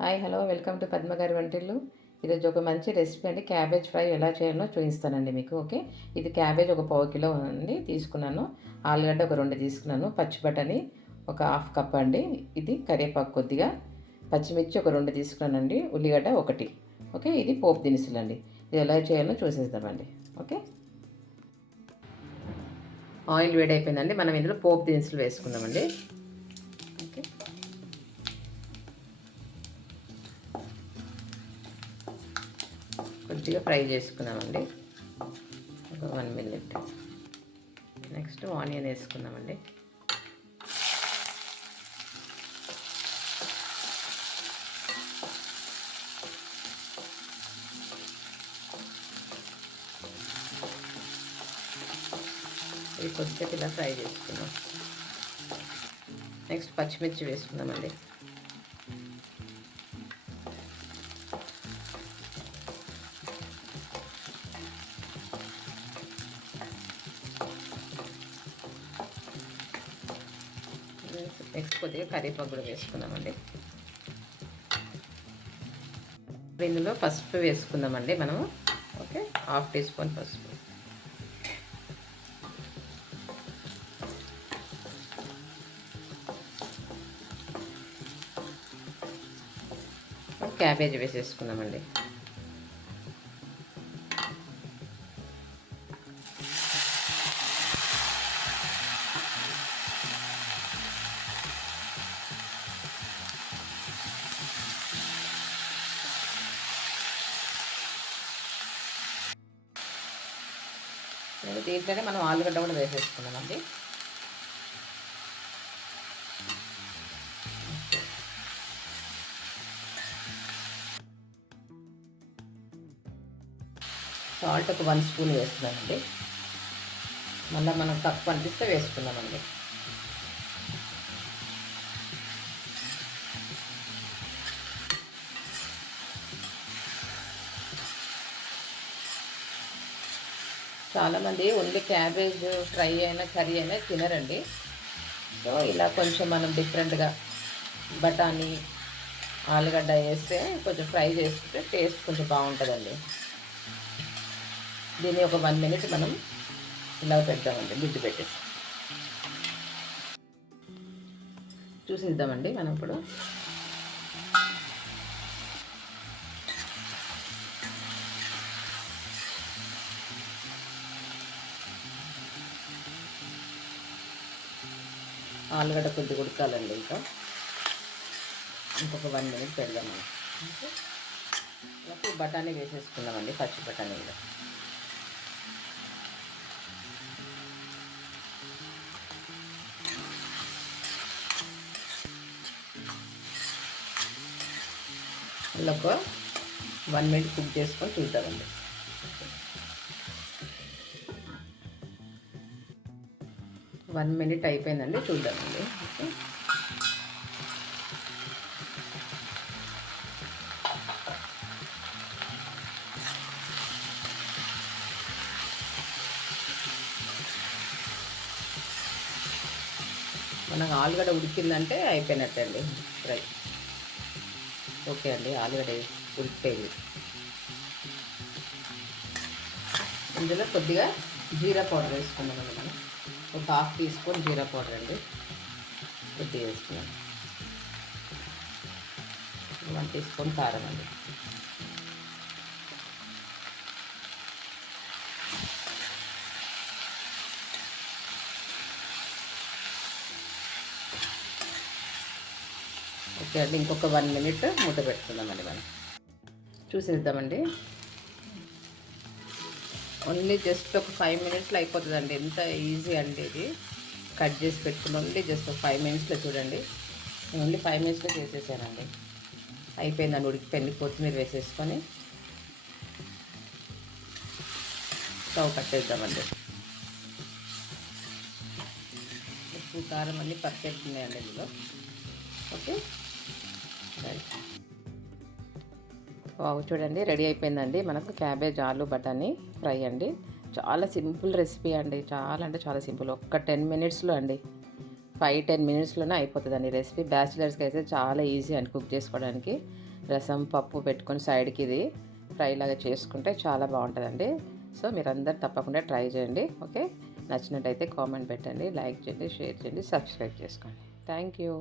Hi hello welcome to Padma గారి వంటిల్లు. ఈరోజు ఒక మంచి రెసిపీ అండి. క్యాబేజ్ ఫ్రై ఎలా చేయాలో చూపిస్తానండి మీకు. ఓకే, ఇది క్యాబేజ్ ఒక పావు కిలో అండి తీసుకున్నాను. ఆలుగడ్డ ఒక 2 తీసుకున్నాను. పచ్చి బఠానీ ఒక హాఫ్ కప్ అండి. ఇది కరివేపాకు కొద్దిగా, పచ్చిమిర్చి ఒక 2 తీసుకున్నానండి. ఉల్లిగడ్డ ఒకటి. ఓకే, ఇది పోపు దినుసులు అండి. ఇది ఎలా చేయాలో చూసేద్దామండి. ఓకే, ఆయిల్ వేడైపోయిందండి. మనం ఇందులో పోపు దినుసులు వేసుకుందామండి. ఓకే, కొద్దిగా ఫ్రై చేసుకున్నామండి. ఒక 1 మినిట్. నెక్స్ట్ ఆనియన్ వేసుకుందామండి. ఇది కొద్దిగా ఇలా ఫ్రై చేసుకుందాం. నెక్స్ట్ పచ్చిమిర్చి వేసుకుందామండి. నెక్స్ట్ కొద్దిగా కరివేపాకు కూడా వేసుకుందామండి. ఇందులో పసుపు వేసుకుందామండి మనము. ఓకే, హాఫ్ టీ స్పూన్ పసుపు. క్యాబేజీ వేసేసుకుందామండి. దీంట్లోనే మనం ఆలుగడ్డ కూడా వేసేసుకున్నామండి. సాల్ట్ ఒక 1 స్పూన్ వేస్తున్నామండి. మళ్ళీ మనం తక్కువ అనిపిస్తే వేసుకున్నామండి. చాలామంది ఓన్లీ క్యాబేజ్ ఫ్రై అయినా కర్రీ అయినా తినరండి. సో ఇలా కొంచెం మనం డిఫరెంట్గా బఠానీ ఆలుగడ్డ వేస్తే కొంచెం ఫ్రై చేసుకుంటే టేస్ట్ కొంచెం బాగుంటుందండి. దీన్ని ఒక 1 మినిట్ మనం ఇలా పెడదామండి. గుడ్డు పెట్టేసి చూసిద్దామండి. మనం ఇప్పుడు ఆలుగడ్డ కొద్దిగా ఉడకాలండి. ఇంకొక 1 మినిట్ పెడదాం మనం. బఠానీ వేసేసుకుందామండి. పచ్చి బఠానీలో ఇలా ఒక 1 మినిట్ కుక్ చేసుకొని చూద్దామండి. 1 మినిట్ అయిపోయిందండి, చూద్దామండి. మనకు ఆలుగడ్డ ఉడికిందంటే అయిపోయినట్టే అండి ఫ్రై. ఓకే అండి, ఆలుగడ్డ ఉడికిపోయింది. ఇందులో కొద్దిగా జీరా పౌడర్ వేసుకున్నామండి. మనం ఒక హాఫ్ టీ స్పూన్ జీరా పౌడర్ అండి కొద్దిగా వేసుకున్నాం. 1 టీ స్పూన్ కారం అండి. ఓకే అండి, ఇంకొక 1 మినిట్ మూత పెట్టుకుందామండి. మనం చూసేద్దామండి. ఓన్లీ జస్ట్ ఒక 5 మినిట్స్లో అయిపోతుందండి. ఎంత ఈజీ అండి ఇది. కట్ చేసి పెట్టుకుని ఓన్లీ జస్ట్ ఒక 5 మినిట్స్లో చూడండి. నేను ఓన్లీ 5 మినిట్స్లో చేసేసానండి. అయిపోయిందండి, ఉడికిపోయింది. కొత్తిమీర వేసేసుకొని స్టవ్ కట్టేద్దామండి. ఉప్పు కారం అన్నీ పర్ఫెక్ట్ ఉన్నాయండి ఇందులో. ఓకే, చూడండి రెడీ అయిపోయిందండి మనకు క్యాబేజ్ ఆలు బఠానీ ఫ్రై అండి. చాలా సింపుల్ రెసిపీ అండి. చాలా అంటే చాలా సింపుల్. ఒక్క 10 మినిట్స్లో అండి. 5-10 మినిట్స్‌లోనే అయిపోతదండి రెసిపీ. బ్యాచిలర్స్‌కి అయితే చాలా ఈజీ అండి కుక్ చేసుకోవడానికి. రసం, పప్పు పెట్టుకొని సైడ్‌కి ఇది ఫ్రై లాగా చేసుకుంటే చాలా బాగుంటుందండి. సో మీరందరూ తప్పకుండా ట్రై చేయండి. ఓకే, నచ్చినట్టయితే కామెంట్ పెట్టండి, లైక్ చేయండి, షేర్ చేయండి, సబ్స్క్రైబ్ చేసుకోండి. Thank you.